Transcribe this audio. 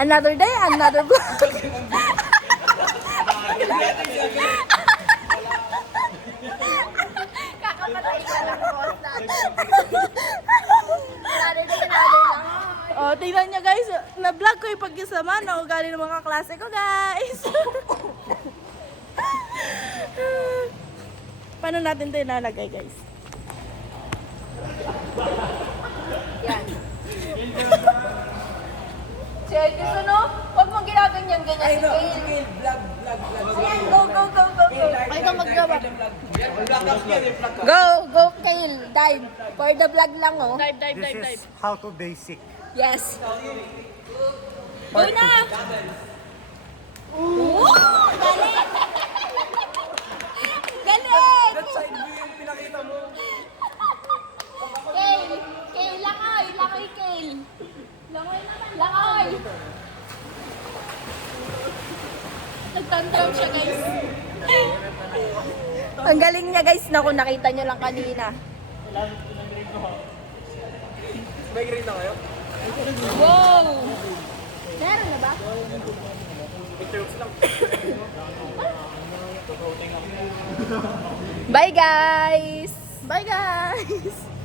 Another day, another vlog. Kakapatay ka lang post natin. Another day, another lang. Oh, tingnan nyo guys, na-vlog ko yung pagkisama na ugali ng mga klase ko guys. Paano natin ito ilalagay guys? Yan. Si Edison, no? Huwag mong ginaganyan-ganyan si Kale. Vlog. Ayan, go. Ay, ikaw maggawa. Go, Kale. Dive. For the vlog lang, oh. This is how to basic. Yes. Go na! Woo! Galing! Galing! That side view yung pinakita mo. Kale, langoy, Kale. Langoy naman, langoy. Nagtantrum siya, guys. Ang galing niya, guys, na kung nakita niyo lang kanina. May grade na kayo? Wow! Meron na ba? Bye, guys! Bye, guys!